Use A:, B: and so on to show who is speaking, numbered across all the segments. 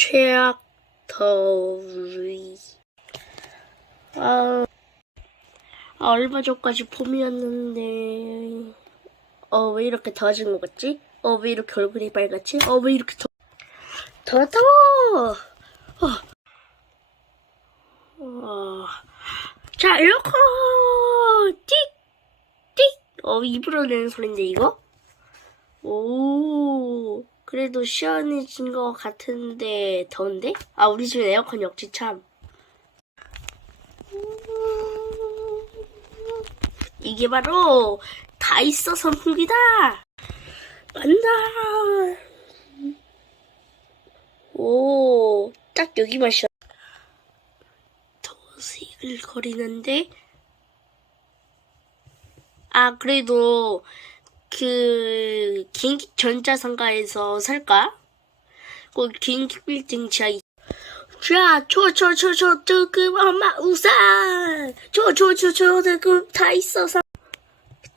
A: 최악 더위. 아, 아, 얼마 전까지 봄이었는데, 어, 왜 이렇게 더워진 것 같지? 어, 왜 이렇게 얼굴이 빨갛지? 어, 왜 이렇게 더, 더 더워! 어. 어. 자, 에어컨! 띡! 띡! 어, 입으로 내는 소린데, 이거? 오, 그래도 시원해진 것 같은데, 더운데? 아, 우리 집에 에어컨이 없지, 참. 이게 바로 다이소 선풍기다. 간다. 오, 딱 여기만 시원. 도색을 거리는데. 아, 그래도 그 긴기 전자상가에서 살까? 그 긴기 빌딩 지하 자, 초초초초 뜨금 엄마 우산 초초초초 뜨금 다 있어서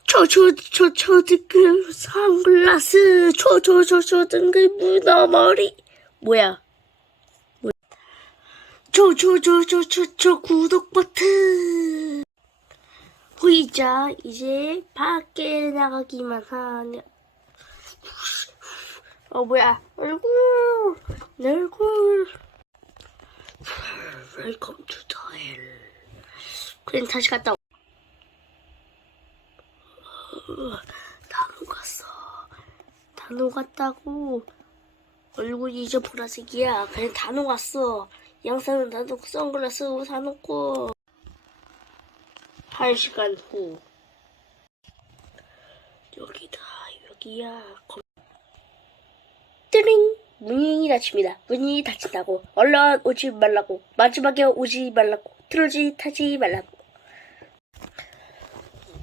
A: 초초초초 뜨금 선글라스 초초초초 뜨금 문어머리 뭐야 초초초초초초 구독 버튼 자 이제 밖에 나가기만 하냐 어 뭐야. 얼굴 내 얼굴. 웰컴 투 더헬 그냥 다시 갔다 오. 어, 다 녹았어. 다 녹았다고. 얼굴이 이제 보라색이야. 그냥 다 녹았어. 다 녹고 선글라스 사놓고 1시간 후. 여기다 여기야. 검... 띠링! 문이 닫힙니다. 문이 닫힌다고. 얼른 오지 말라고. 마지막에 오지 말라고. 트로지 타지 말라고.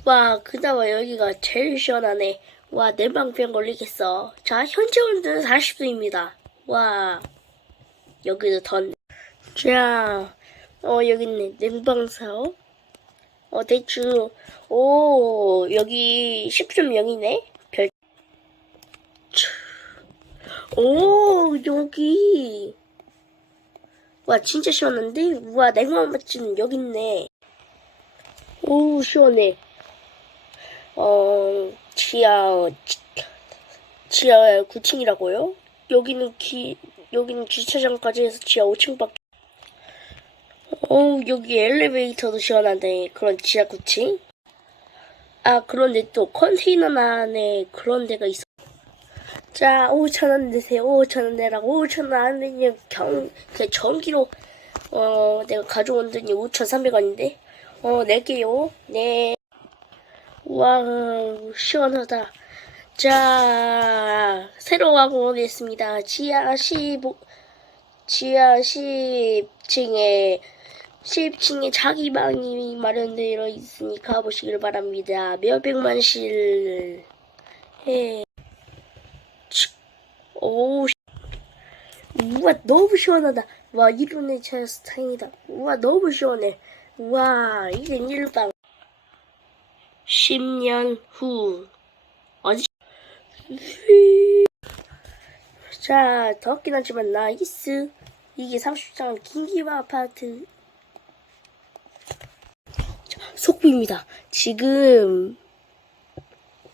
A: 와 그나마 여기가 제일 시원하네. 와 내방병 걸리겠어. 자 현재 온도는 40도입니다. 와 여기도 더 자, 어, 여기 있네. 냉방사업. 어, 대충, 오, 여기 10.0이네? 별, 촤. 오, 여기. 와, 진짜 시원한데? 우와, 냉방 맛집은 여기 있네. 오, 시원해. 어, 지하, 지, 지하 9층이라고요? 여기는 기, 여기는 주차장까지 해서 지하 5층밖에. 어 여기 엘리베이터도 시원한데 그런 지하 9층? 아 그런데 또 컨테이너 안에 그런 데가 있어. 자 5천원 내세요 5천원 내라고 5천원 안 내면 경, 그 전기로 어 내가 가져온 돈이 5,300원인데 어 낼게요 네. 와 시원하다. 자 새로 와보겠습니다. 지하 15 지하 10층에 10층에 자기 방이 마련되어 있으니 가보시길 바랍니다. 몇백만실 해. 오, 시- 우와 너무 시원하다. 와내 차야 스타일이다. 우와 너무 시원해. 우와 이젠 일방. 10년 후 어디? 자 덥긴 하지만 나이스. 이게 30장 긴기바 아파트 속보입니다. 지금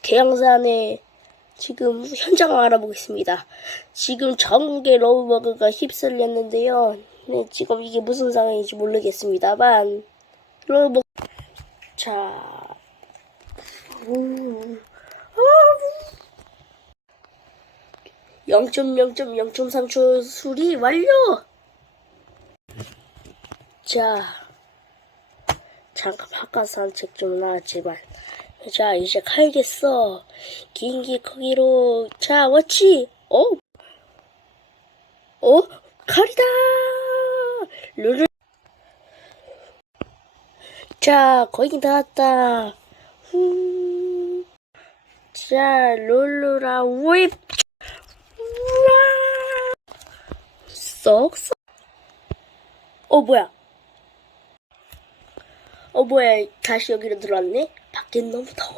A: 계양산에 지금 현장을 알아보겠습니다. 지금 전국의 러브버그가 휩쓸렸는데요. 네, 지금 이게 무슨 상황인지 모르겠습니다만 러브버그 자 오. 0.0.0.3초 수리 완료! 자, 잠깐 바깥 산책 좀 나왔지만 자 이제 갈겠어. 긴기 크기로. 자 왔지? 어? 어? 칼이다! 룰루 자 거의 다 왔다. 후. 자 룰루라 웹 쏙쏙 어 뭐야 어 뭐야 다시 여기로 들어왔네? 밖엔 너무 더워